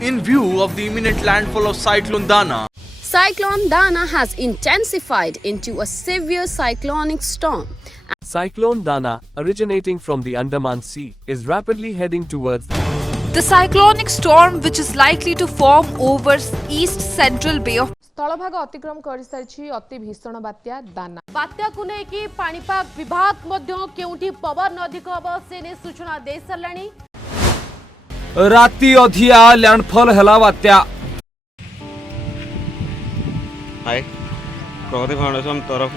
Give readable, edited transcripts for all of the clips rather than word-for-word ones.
in view of the imminent landfall of Cyclone Dana. Cyclone Dana has intensified into a severe cyclonic storm. Cyclone Dana, originating from the Andaman Sea, is rapidly heading towards the cyclonic storm, which is likely to form over east central Bay of स्थलभाग अतिक्रम कर सारी अति भीषण बात्या दाना बात्या को लेकिन पाणीपाग विभाग मध्य केउठी पवन अधिक हम से ने सूचना दे सारे राति अधिया लैंडफॉल हला बात्या। हाय प्रगति फाउंडेशन तरफ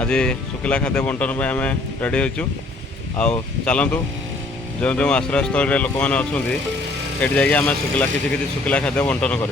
आज सुखिला खाद्य बंटन आम रेडी होचु आउ चलतु जो जो आश्रयस्थल लोक मैंने अच्छा जाकि आम सुखिला किसी सुखिला खाद्य बंटन कर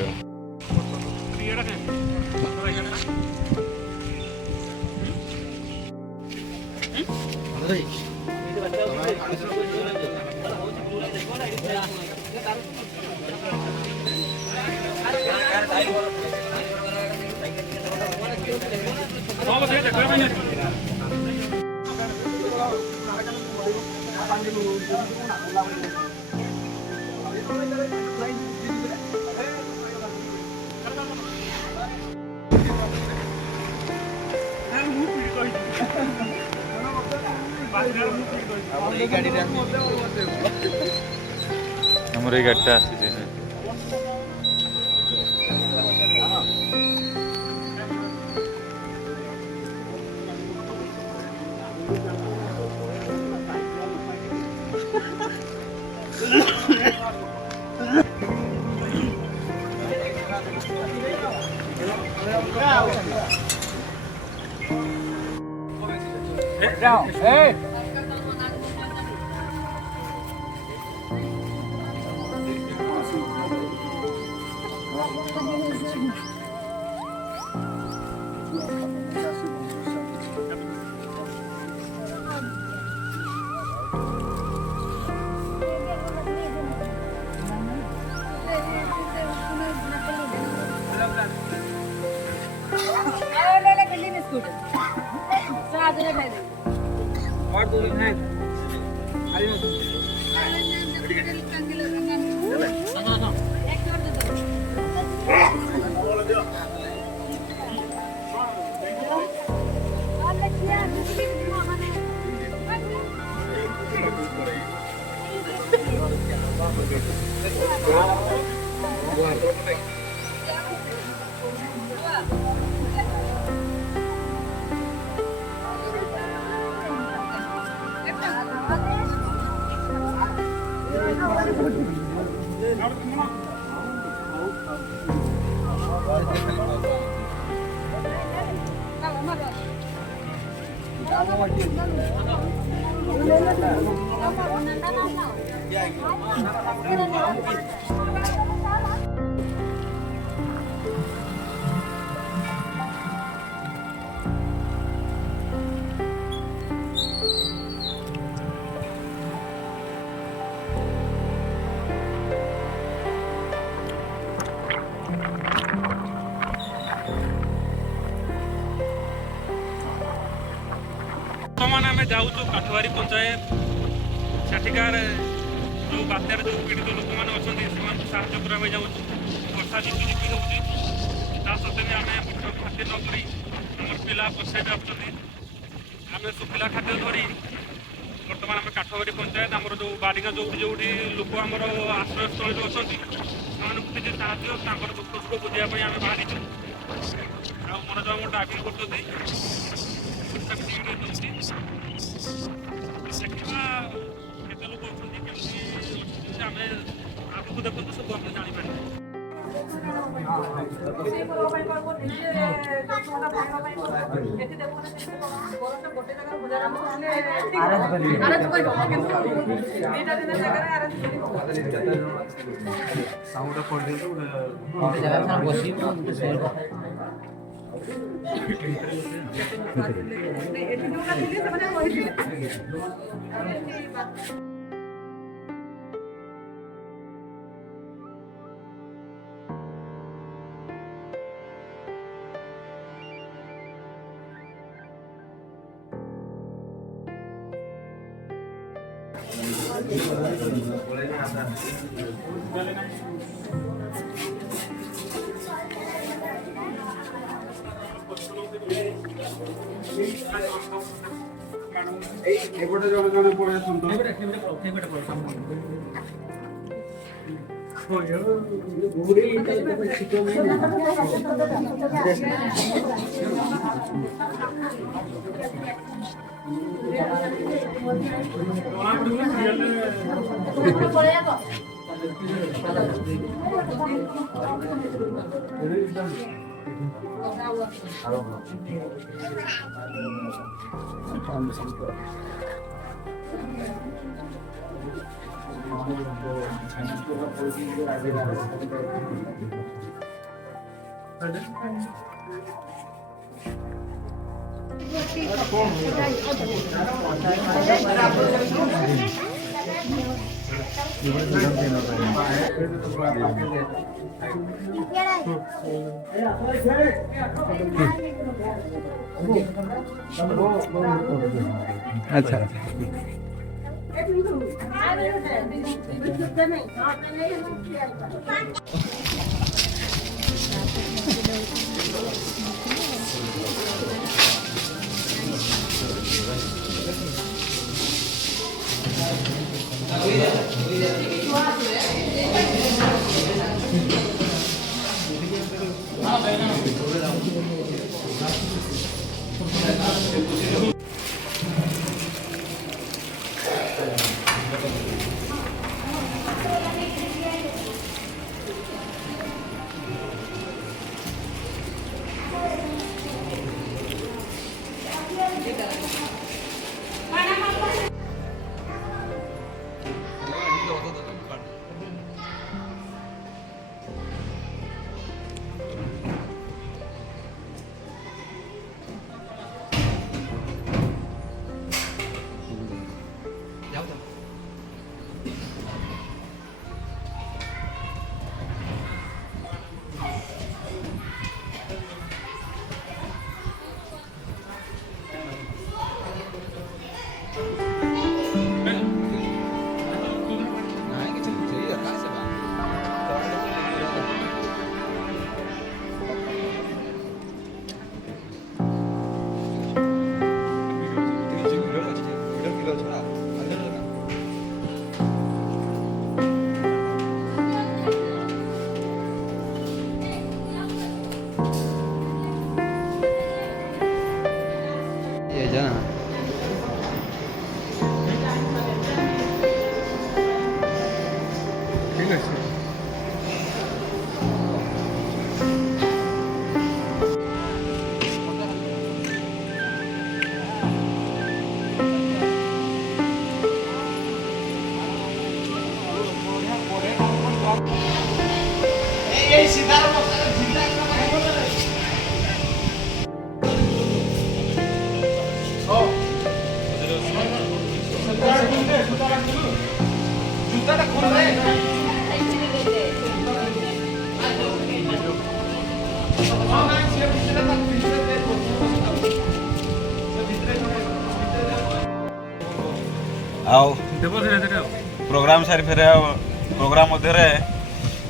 हमर এই গাড়িটা আসছে Hey! आम जाऊँ काठवारी पंचायत सेठिकार जो बात्यार जो पीड़ित लोक मैंने अच्छा साहय करने जाऊँ वर्षा झिपिझिपि होती सत्वे भी आम खाद्य नक आम पिला पंचायत आम सुखिला खाद्य धरी बर्तमान आम काठवारी पंचायत आम जो बारिका जो जो लोक आम आश्रयस्थल अच्छा से साहय दुख सुख बुझाई आम बाहरी मन जो डाकी कर देखा केते लोग अच्छा आम आगे देखते सब आप जापर अच्छा प्रोग्राम सारी फेर प्रोग्राम मध्य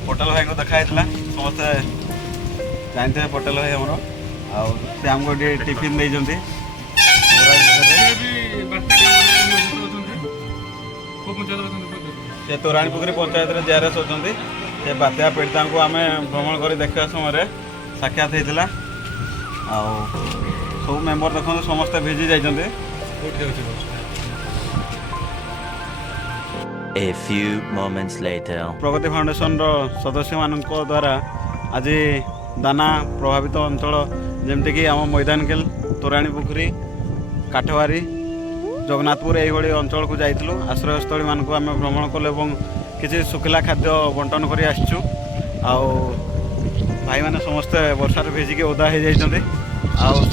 पटेल भाई को देखा समस्ते जानते पटेल भाई आमर आमको टिफिन देते से तोराणी पुखरी पंचायत जेआरएस अच्छा से बात्या पीड़िता को आम भ्रमण कर देखा समय साक्षात होता सब मेम्बर देखते समस्ते भिजी जाइए A few moments later. Pragati foundation सदस्य मान द्वारा आज दाना प्रभावित अंचल जमतीक आम मैदानकेल तोराणी पुखरी काठवारी जगन्नाथपुर यही अंचल को जाइलु आश्रयस्थली मान आम भ्रमण कलु और किसी सुखिला खाद्य बंटन कर आसचु भाई मैंने समस्ते वर्षार भिजिकी ओदा हो जाइछन्ते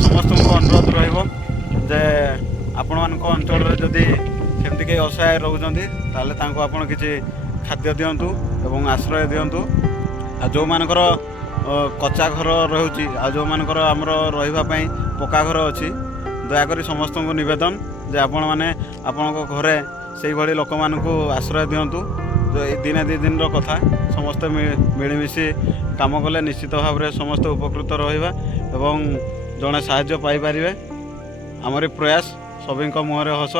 समस्त अनुरोध रे आपण मान अंचल जदि सेमती कई असहाय रोचते ताले आपण किसी खाद्य दिंतु और आश्रय दिंतु जो मानकर कच्चा घर रोचे जो मानकर आमर रही पक्का घर अच्छी दयाकोरी समस्त को नवेदन जे आपण मैंने आपण घरे ସେଇଭଳି ଲୋକମାନଙ୍କୁ ଆଶ୍ରୟ ଦିଅନ୍ତୁ। ଦିନେ ଦୁଇ ଦିନର କଥା, ସମସ୍ତେ ମିଳିମିଶି କାମ କଲେ ନିଶ୍ଚିତ ଭାବରେ ସମସ୍ତେ ଉପକୃତ ରହିବା ଏବଂ ଜଣେ ସାହାଯ୍ୟ ପାଇପାରିବେ। ଆମରି ପ୍ରୟାସ ସଭିଙ୍କ ମୁହଁରେ ହସ।